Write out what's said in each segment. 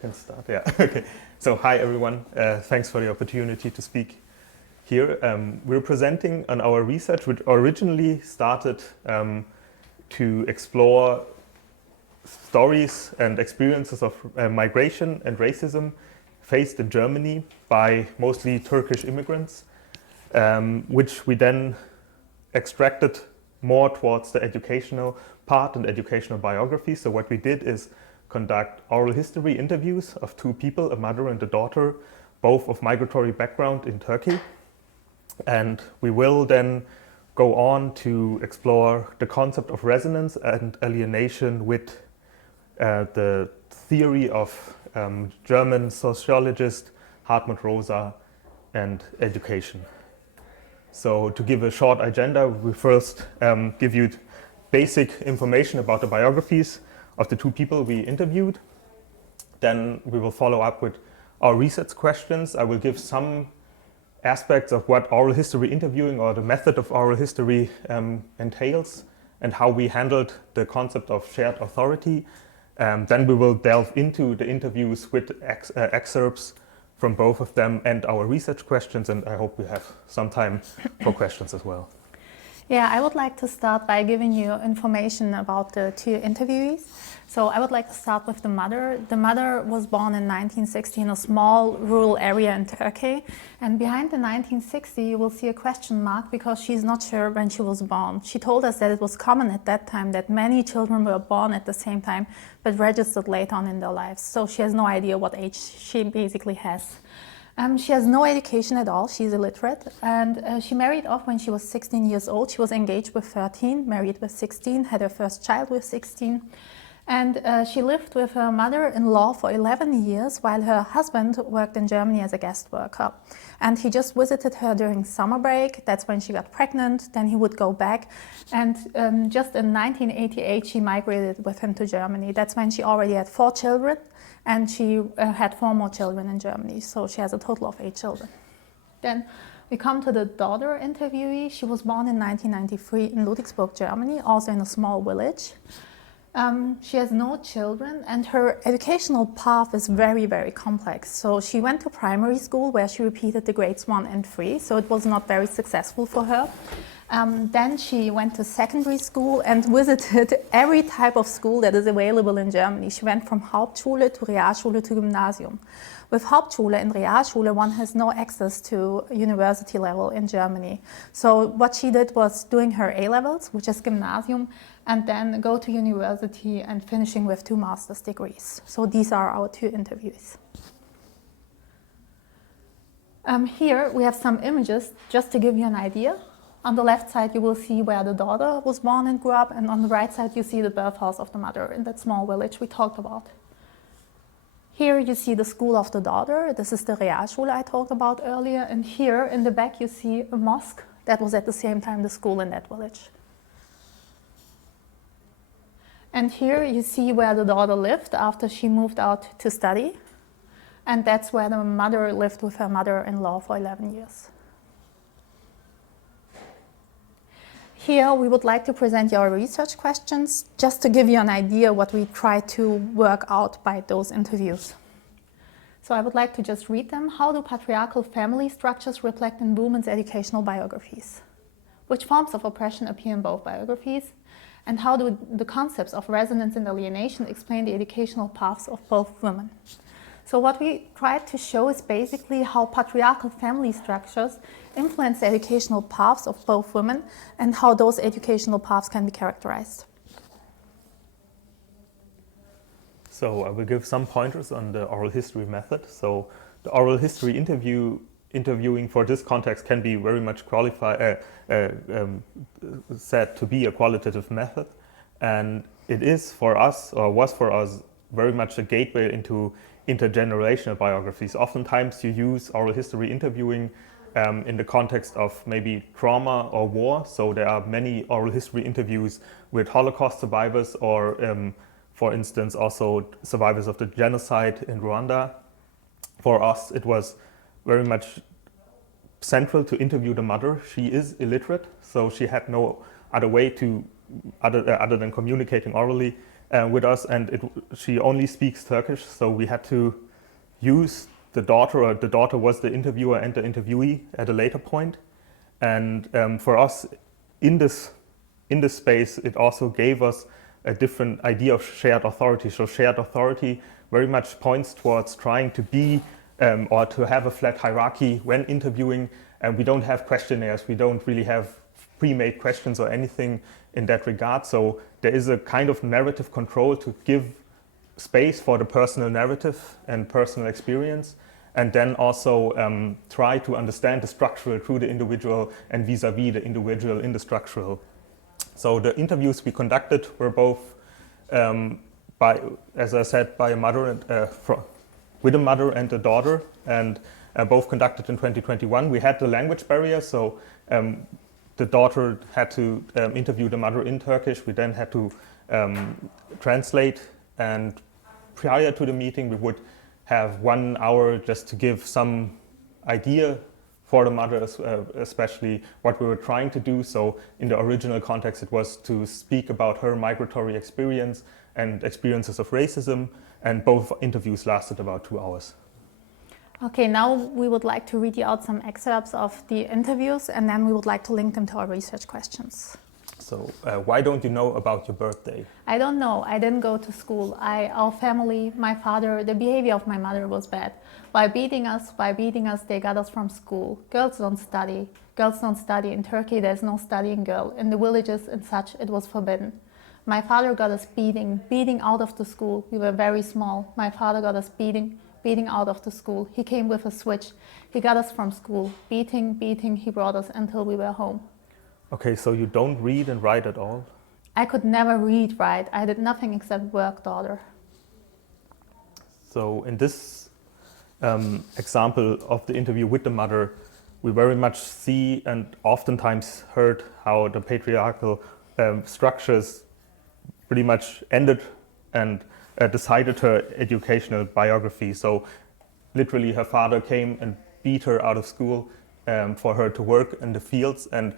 Can start, yeah. Okay. So hi everyone. Thanks for the opportunity to speak here. We're presenting on our research, which originally started to explore stories and experiences of migration and racism faced in Germany by mostly Turkish immigrants, which we then extracted more towards the educational part and educational biography. So what we did is conduct oral history interviews of two people, a mother and a daughter, both of migratory background in Turkey. And we will then go on to explore the concept of resonance and alienation with the theory of German sociologist Hartmut Rosa and education. So to give a short agenda, we first give you basic information about the biographies of the two people we interviewed. Then we will follow up with our research questions. I will give some aspects of what oral history interviewing or the method of oral history entails and how we handled the concept of shared authority. Then we will delve into the interviews with excerpts from both of them and our research questions, and I hope we have some time for questions as well. Yeah, I would like to start by giving you information about the two interviewees. So I would like to start with the mother. The mother was born in 1960 in a small rural area in Turkey. And behind the 1960, you will see a question mark because she's not sure when she was born. She told us that it was common at that time that many children were born at the same time, but registered later on in their lives. So she has no idea what age she basically has. She has no education at all. She's illiterate, and she married off when she was 16 years old. She was engaged with 13, married with 16, had her first child with 16. And she lived with her mother-in-law for 11 years while her husband worked in Germany as a guest worker. And he just visited her during summer break. That's when she got pregnant. Then he would go back. And just in 1988, she migrated with him to Germany. That's when she already had 4 children. And she had 4 more children in Germany. So she has a total of 8 children. Then we come to the daughter interviewee. She was born in 1993 in Ludwigsburg, Germany, also in a small village. She has no children, and her educational path is very, very complex. So she went to primary school where she repeated the grades 1 and 3, so it was not very successful for her. Then she went to secondary school and visited every type of school that is available in Germany. She went from Hauptschule to Realschule to Gymnasium. With Hauptschule and Realschule, one has no access to university level in Germany. So what she did was doing her A-levels, which is Gymnasium, and then go to university and finishing with 2 master's degrees. So these are our 2 interviews. Here we have some images just to give you an idea. On the left side you will see where the daughter was born and grew up, and on the right side you see the birthhouse of the mother in that small village we talked about. Here you see the school of the daughter. This is the Realschule I talked about earlier, and here in the back you see a mosque that was at the same time the school in that village. And here you see where the daughter lived after she moved out to study. And that's where the mother lived with her mother-in-law for 11 years. Here we would like to present your research questions, just to give you an idea what we try to work out by those interviews. So I would like to just read them. How do patriarchal family structures reflect in women's educational biographies? Which forms of oppression appear in both biographies? And how do the concepts of resonance and alienation explain the educational paths of both women? So what we tried to show is basically how patriarchal family structures influence the educational paths of both women and how those educational paths can be characterized. So I will give some pointers on the oral history method. So the oral history interviewing for this context can be very much said to be a qualitative method, and it is for us, or was for us, very much a gateway into intergenerational biographies. Oftentimes you use oral history interviewing in the context of maybe trauma or war, so there are many oral history interviews with Holocaust survivors or for instance also survivors of the genocide in Rwanda. For us it was very much central to interview the mother. She is illiterate, so she had no other way to, other than communicating orally, with us, and she only speaks Turkish, so we had to use the daughter, or the daughter was the interviewer and the interviewee at a later point. And for us, in this space, it also gave us a different idea of shared authority. So shared authority very much points towards trying to be or to have a flat hierarchy when interviewing. And we don't have questionnaires, we don't really have pre-made questions or anything in that regard. So there is a kind of narrative control to give space for the personal narrative and personal experience, and then also try to understand the structural through the individual and vis-a-vis the individual in the structural. So the interviews we conducted were both, as I said, by a mother and with a mother and a daughter, and both conducted in 2021. We had the language barrier, so the daughter had to interview the mother in Turkish. We then had to translate, and prior to the meeting we would have 1 hour just to give some idea for the mother, especially what we were trying to do. So in the original context it was to speak about her migratory experience and experiences of racism, and both interviews lasted about 2 hours. Okay, now we would like to read you out some excerpts of the interviews, and then we would like to link them to our research questions. So why don't you know about your birthday? I don't know. I didn't go to school. Our family, my father, the behavior of my mother was bad. By beating us, they got us from school. Girls don't study. Girls don't study. In Turkey, there's no studying girl. In the villages and such, it was forbidden. My father got us beating out of the school. We were very small. My father got us beating out of the school. He came with a switch. He got us from school. Beating, he brought us until we were home. Okay, so you don't read and write at all? I could never read, write. I did nothing except work, daughter. So in this example of the interview with the mother, we very much see and oftentimes heard how the patriarchal structures pretty much ended and decided her educational biography. So literally her father came and beat her out of school for her to work in the fields, and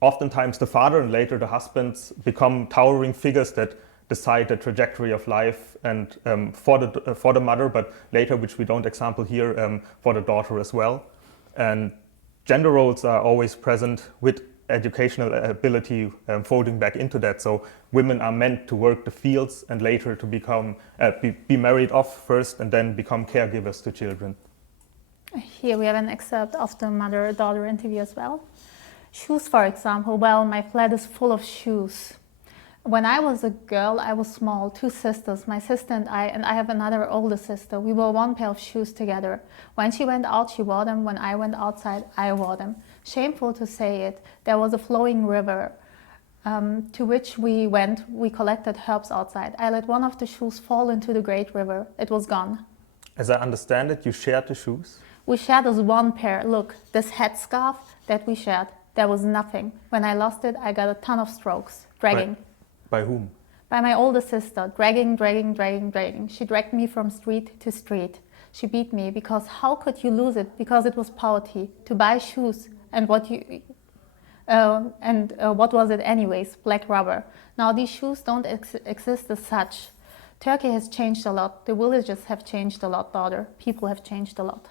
oftentimes the father and later the husbands become towering figures that decide the trajectory of life, and for the mother, but later, which we don't example here, for the daughter as well. And gender roles are always present with educational ability folding back into that. So women are meant to work the fields and later to become be married off first and then become caregivers to children. Here we have an excerpt of the mother-daughter interview as well. Shoes, for example. Well, my flat is full of shoes. When I was a girl, I was small, 2 sisters, my sister and I have another older sister. We wore 1 pair of shoes together. When she went out, she wore them. When I went outside, I wore them. Shameful to say it, there was a flowing river to which we went. We collected herbs outside. I let one of the shoes fall into the great river. It was gone. As I understand it, you shared the shoes? We shared as 1 pair. Look, this headscarf that we shared, there was nothing. When I lost it, I got a ton of strokes, dragging. By whom? By my older sister, dragging. She dragged me from street to street. She beat me because how could you lose it? Because it was poverty. To buy shoes and what was it anyways? Black rubber. Now these shoes don't exist as such. Turkey has changed a lot. The villages have changed a lot, daughter. People have changed a lot.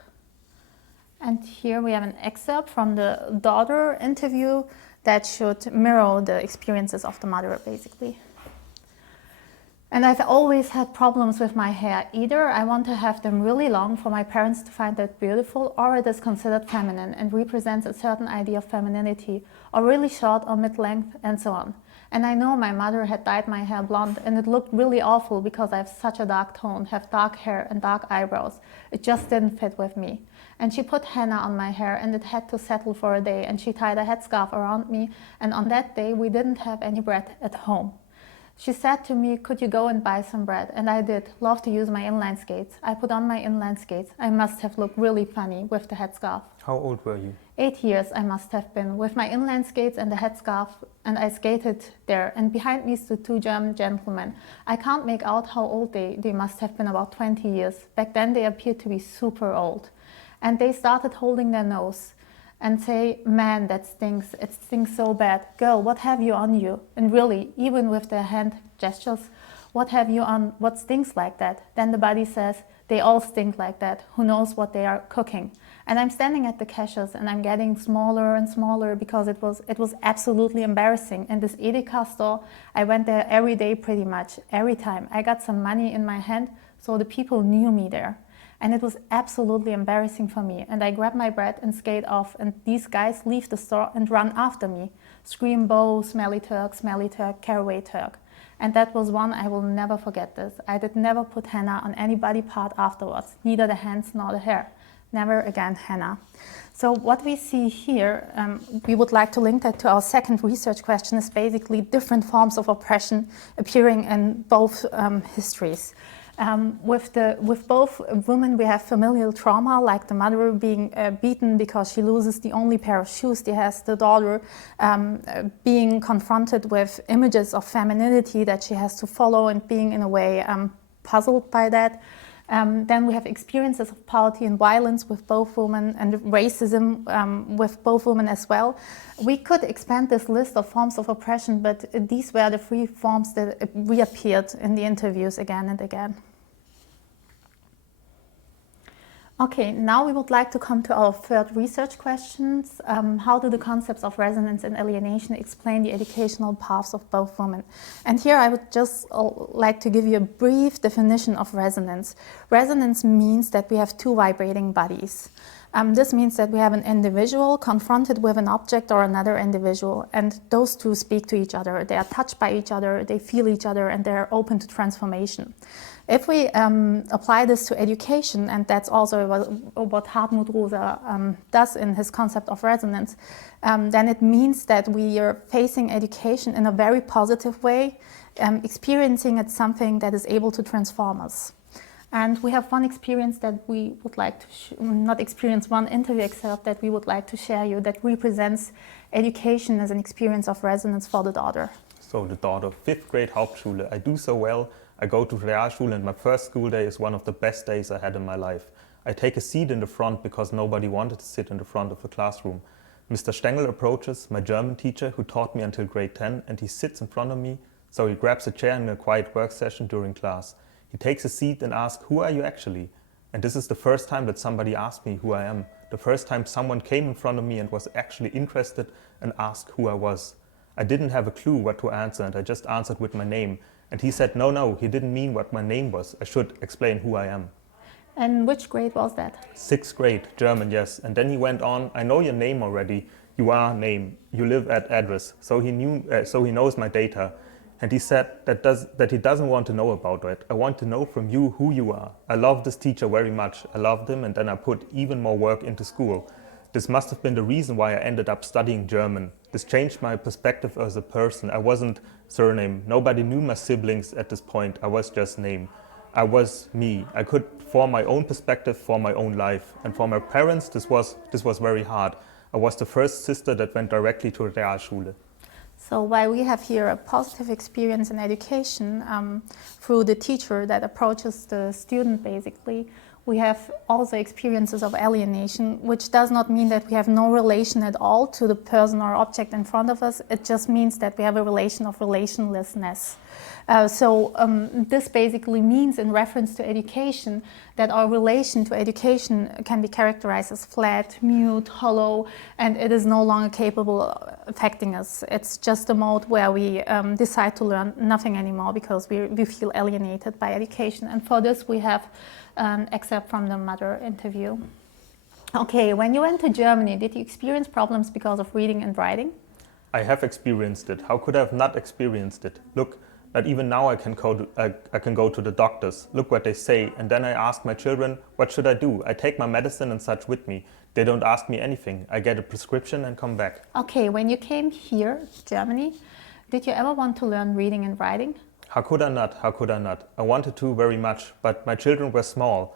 And here we have an excerpt from the daughter interview that should mirror the experiences of the mother, basically. And I've always had problems with my hair. Either I want to have them really long for my parents to find that beautiful, or it is considered feminine and represents a certain idea of femininity, or really short or mid-length, and so on. And I know my mother had dyed my hair blonde, and it looked really awful because I have such a dark tone, have dark hair and dark eyebrows. It just didn't fit with me. And she put henna on my hair, and it had to settle for a day, and she tied a headscarf around me, and on that day we didn't have any bread at home. She said to me, could you go and buy some bread? And I did. Love to use my inline skates. I put on my inline skates. I must have looked really funny with the headscarf. How old were you? 8 years I must have been, with my inline skates and the headscarf, and I skated there. And behind me stood 2 German gentlemen. I can't make out how old they must have been, about 20 years. Back then they appeared to be super old. And they started holding their nose and say, man, that stinks, it stinks so bad. Girl, what have you on you? And really, even with their hand gestures, what have you on, what stinks like that? Then the body says, they all stink like that. Who knows what they are cooking? And I'm standing at the cashiers and I'm getting smaller and smaller because it was absolutely embarrassing. In this Edeka store, I went there every day pretty much, every time. I got some money in my hand, so the people knew me there. And it was absolutely embarrassing for me. And I grabbed my bread and skate off, and these guys leave the store and run after me. Scream, "Bo, smelly Turk, caraway Turk." And that was one, I will never forget this. I did never put henna on any body part afterwards, neither the hands nor the hair. Never again henna. So what we see here, we would like to link that to our second research question, is basically different forms of oppression appearing in both histories. With both women, we have familial trauma, like the mother being beaten because she loses the only pair of shoes she has, the daughter being confronted with images of femininity that she has to follow and being in a way puzzled by that. Then we have experiences of poverty and violence with both women, and racism with both women as well. We could expand this list of forms of oppression, but these were the three forms that reappeared in the interviews again and again. Okay, now we would like to come to our third research questions. How do the concepts of resonance and alienation explain the educational paths of both women? And here I would just like to give you a brief definition of resonance. Resonance means that we have two vibrating bodies. This means that we have an individual confronted with an object or another individual, and those two speak to each other. They are touched by each other, they feel each other, and they're open to transformation. If we apply this to education, and that's also what Hartmut Rosa does in his concept of resonance, then it means that we are facing education in a very positive way, experiencing it something that is able to transform us. And we have one experience that we would like to, not experience, one interview excerpt that we would like to share you that represents education as an experience of resonance for the daughter. So the daughter, 5th grade Hauptschule. I do so well. I go to Realschule and my first school day is one of the best days I had in my life. I take a seat in the front because nobody wanted to sit in the front of the classroom. Mr. Stengel approaches, my German teacher who taught me until grade 10, and he sits in front of me, so he grabs a chair in a quiet work session during class. He takes a seat and asks, "Who are you actually?" And this is the first time that somebody asked me who I am. The first time someone came in front of me and was actually interested and asked who I was. I didn't have a clue what to answer, and I just answered with my name. And he said, no, he didn't mean what my name was. I should explain who I am. And which grade was that? 6th grade, German, yes. And then he went on, "I know your name already. You are name. You live at address." So he knew. So he knows my data. And he said that he doesn't want to know about it. "I want to know from you who you are. I love this teacher very much. I loved him, and then I put even more work into school. This must have been the reason why I ended up studying German. This changed my perspective as a person. I wasn't surname. Nobody knew my siblings at this point. I was just name. I was me. I could form my own perspective for my own life. And for my parents, this was very hard. I was the first sister that went directly to a Realschule." So while we have here a positive experience in education through the teacher that approaches the student basically, we have also experiences of alienation, which does not mean that we have no relation at all to the person or object in front of us. It just means that we have a relation of relationlessness. This basically means, in reference to education, that our relation to education can be characterized as flat, mute, hollow, and it is no longer capable of affecting us. It's just a mode where we decide to learn nothing anymore because we feel alienated by education. And for this we have an excerpt from the mother interview. Okay, when you went to Germany, did you experience problems because of reading and writing? "I have experienced it. How could I have not experienced it? Look, that even now I can go to the doctors. Look what they say. And then I ask my children, what should I do? I take my medicine and such with me. They don't ask me anything. I get a prescription and come back." Okay, when you came here, Germany, did you ever want to learn reading and writing? How could I not? How could I not? I wanted to very much, but my children were small.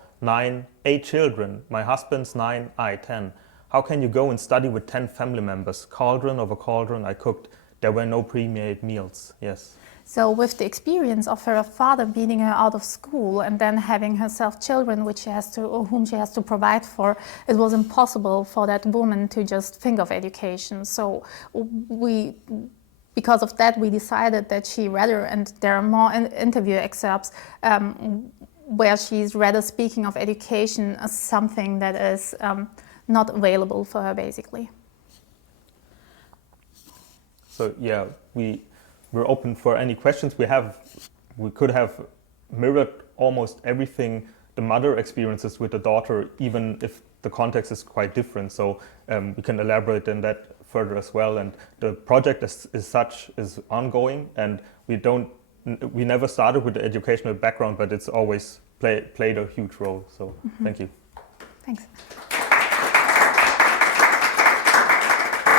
8 children. My husband's 9, I 10. How can you go and study with 10 family members? Cauldron over cauldron I cooked. There were no pre-made meals, yes. So with the experience of her father beating her out of school and then having herself children whom she has to provide for, it was impossible for that woman to just think of education. So because of that, we decided that she rather, and there are more interview excerpts where she's rather speaking of education as something that is not available for her, basically. So yeah, we're open for any questions. We could have mirrored almost everything the mother experiences with the daughter, even if the context is quite different. So we can elaborate on that further as well. And the project as such is ongoing, and we never started with the educational background, but it's always played a huge role. So thank you. Thanks.